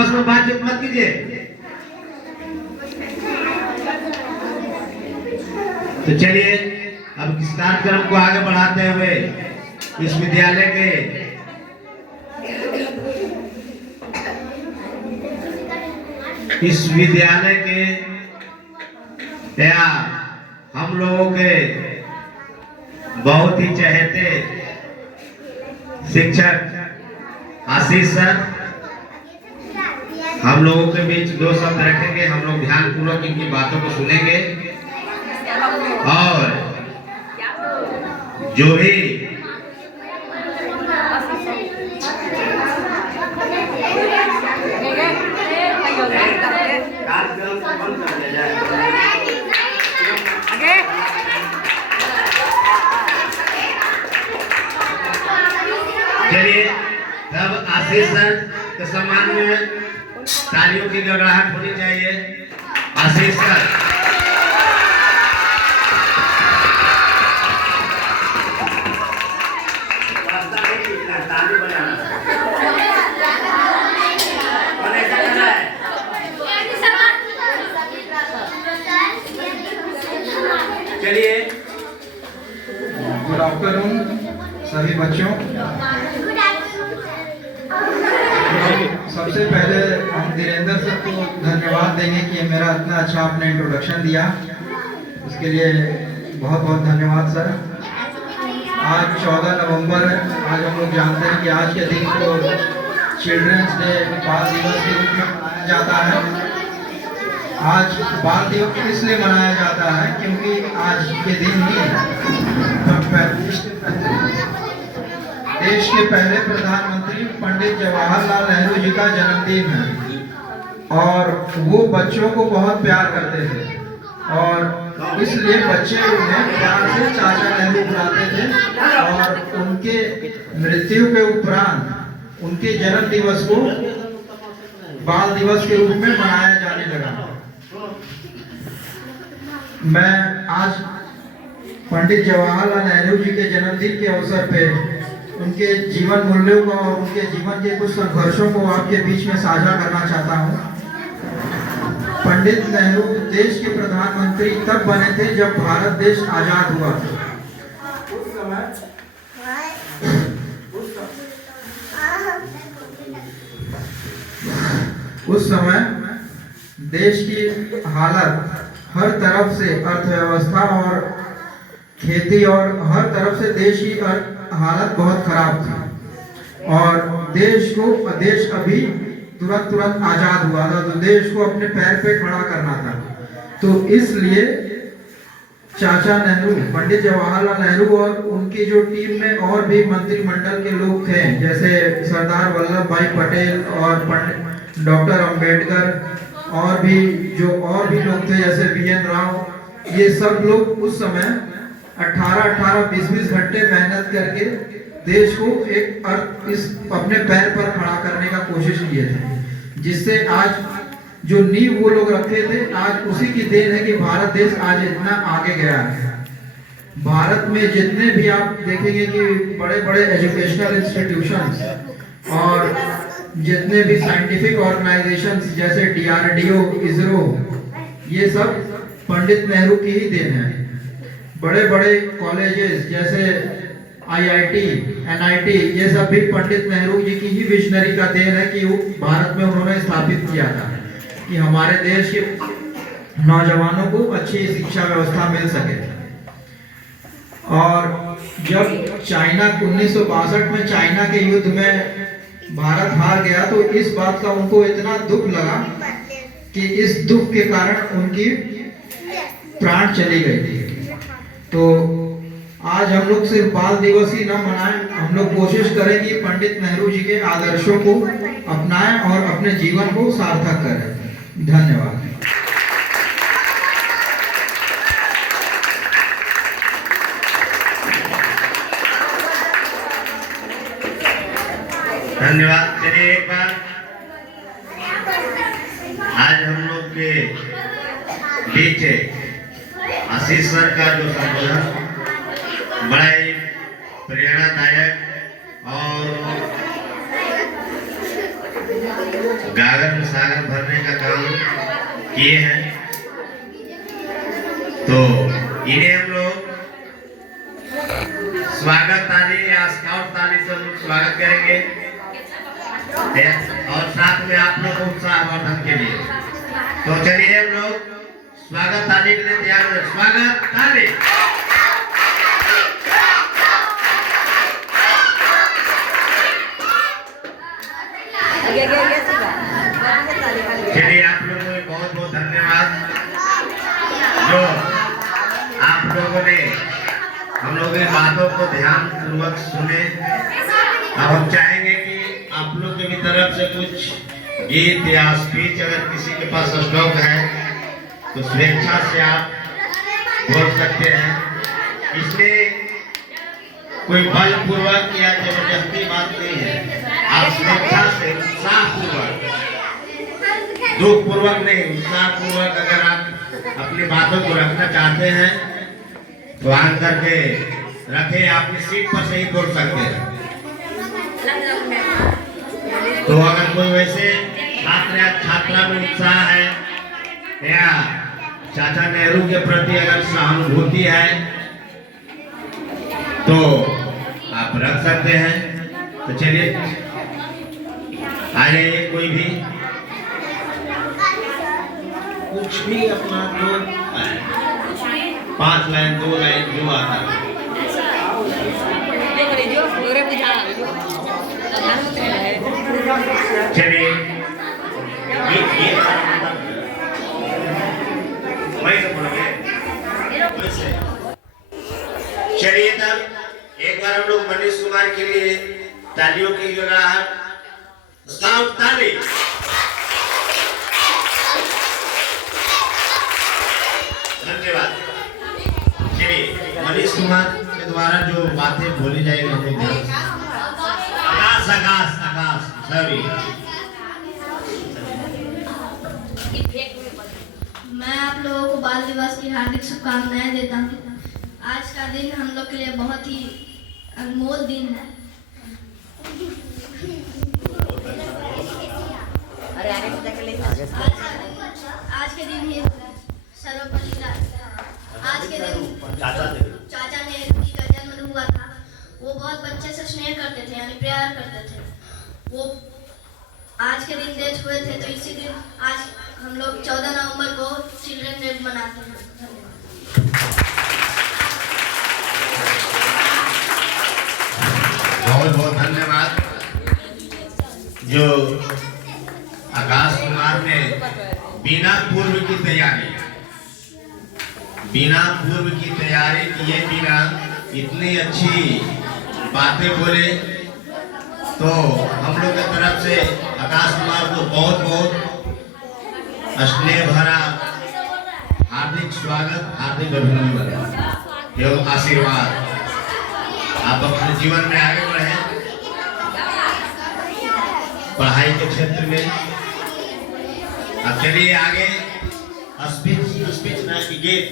आपस में बातचीत मत कीजिए। तो चलिए अब इस कार्यक्रम को आगे बढ़ाते हुए इस विद्यालय के या हम लोगों के बहुत ही चहेते शिक्षक आशीष सर हम लोगों के बीच दो शब्द रखेंगे। हम लोग ध्यानपूर्वक इनकी बातों को सुनेंगे और जो भी चलिए तब आशीष सर के सम्मान में तालियों की गड़गड़ाहट होनी चाहिए। आशीष सर चलिए। गुड आफ्टरनून सभी बच्चों। सबसे पहले हम धीरेन्द्र सर को धन्यवाद देंगे कि मेरा इतना अच्छा आपने इंट्रोडक्शन दिया, उसके लिए बहुत बहुत धन्यवाद सर। आज 14 नवंबर है। आज हम लोग जानते हैं कि आज के दिन को चिल्ड्रंस डे बाल दिवस के रूप में मनाया जाता है। आज बाल दिवस इसलिए मनाया जाता है क्योंकि आज के दिन ही देश के पहले प्रधानमंत्री पंडित जवाहरलाल नेहरू जी का जन्मदिन है और वो बच्चों को बहुत प्यार करते थे और इसलिए बच्चे उन्हें प्यार से चाचा नेहरू बुलाते थे और उनके मृत्यु के उपरांत उनके जन्म दिवस को बाल दिवस के रूप में मनाया जाने लगा। मैं आज पंडित जवाहरलाल नेहरू जी के जन्मदिन के अवसर पे उनके जीवन मूल्यों को और उनके जीवन के कुछ संघर्षों को आपके बीच में साझा करना चाहता हूँ। पंडित नेहरू देश के प्रधानमंत्री तब बने थे जब भारत देश आजाद हुआ। उस समय देश की हालत हर तरफ से अर्थव्यवस्था और खेती और हर तरफ से देश की हालत बहुत खराब थी और देश अभी तुरंत आजाद हुआ था, तो देश को अपने पैर पे खड़ा करना था। तो इसलिए चाचा नेहरू पंडित जवाहरलाल नेहरू और उनकी जो टीम में और भी मंत्रिमंडल के लोग थे, जैसे सरदार वल्लभ भाई पटेल और डॉक्टर अंबेडकर और भी लोग थे जैसे BN राव, ये सब लोग उस समय 18-20 घंटे मेहनत करके देश को इस अपने पैर पर खड़ा करने का कोशिश किए थे, जिससे आज जो नींव वो लोग रखे थे आज उसी की देन है कि भारत देश आज इतना आगे गया है। भारत में जितने भी आप देखेंगे कि बड़े बड़े एजुकेशनल इंस्टीट्यूशंस और जितने भी साइंटिफिक ऑर्गेनाइजेशंस जैसे DRDO, ISRO, ये सब पंडित नेहरू की ही देन है। बड़े बड़े कॉलेजेस जैसे IIT, NIT, ये सब भी पंडित नेहरू जी की ही विजनरी का देन है कि भारत में उन्होंने स्थापित किया था कि हमारे देश के नौजवानों को अच्छी शिक्षा व्यवस्था मिल सके। और जब चाइना 1962 में चाइना के युद्ध में भारत हार गया तो इस बात का उनको इतना दुख लगा कि इस दुख के कारण उनकी प्राण चली गई थी। तो आज हम लोग सिर्फ बाल दिवस ही न मनाएं, हम लोग कोशिश करें कि पंडित नेहरू जी के आदर्शों को अपनाएं और अपने जीवन को सार्थक करें। धन्यवाद। धन्यवाद। चलिए एक बार आज हम लोग के बीच आशीष सर का जो संबोधन बड़ा ही प्रेरणादायक और गागर किए हैं, तो इन्हें हम लोग स्वागत ताली या स्काउट ताली से हम लोग स्वागत करेंगे और साथ में आप लोग को उत्साहवर्धन के लिए। तो चलिए हम लोग स्वागत ताली के लिए तैयार हो। स्वागत ताली। चलिए आप लोगों को बहुत बहुत धन्यवाद जो आप लोगों ने हम लोगों की बातों को ध्यान पूर्वक सुने। अब हम चाहेंगे कि आप लोग की भी तरफ से कुछ गीत या स्पीच अगर किसी के पास स्टॉक है तो स्वेच्छा से आप बोल सकते हैं। इसमें कोई बलपूर्वक या जबरदस्ती बात नहीं है। आप स्वेच्छा से उत्साहपूर्वक, दुख पूर्वक नहीं, उत्साहपूर्वक अगर आप अपनी बातों को रखना चाहते हैं तो आन करके रखें। अपनी सीट पर से ही बोल सकते हैं। तो अगर कोई वैसे छात्र या छात्रा में उत्साह है या चाचा नेहरू के प्रति अगर सहानुभूति है तो आप रख सकते हैं। तो चलिए आ जाइए, कोई भी कुछ भी अपना जो 5 लाइन 2 लाइन जो आता है। चलिए चलिए तब एक बार हम लोग मनीष कुमार के लिए तालियों की गड़गड़ाहट, स्काउट ताली। धन्यवाद। चलिए मनीष कुमार के द्वारा जो बातें बोली जाएगी हम लोग आकाश सॉरी। मैं आप लोगों को बाल दिवस की हार्दिक शुभकामनाएं देता हूँ। आज का दिन हम लोग के लिए बहुत ही अनमोल दिन है। आज के दिन ही सर्वपल्ली आज के दिन चाचा नेहरू जी का जन्म हुआ था। वो बहुत बच्चे से स्नेह करते थे, यानी प्यार करते थे। वो आज के दिन डेथ हुए थे, तो इसी दिन आज हम लोग 14 नवंबर को चिल्ड्रन डे मनाते हैं। बहुत बहुत धन्यवाद जो आकाश कुमार ने बिना पूर्व की तैयारी किए बिना इतनी अच्छी बातें बोले। तो हम लोग की तरफ से आकाश कुमार को बहुत बहुत स्नेह भरा हार्दिक स्वागत, हार्दिक अभिनंदन एवं आशीर्वाद। आप अपने जीवन में आगे बढ़े, पढ़ाई के क्षेत्र में। अब चलिए आगे स्पीच ना की गीत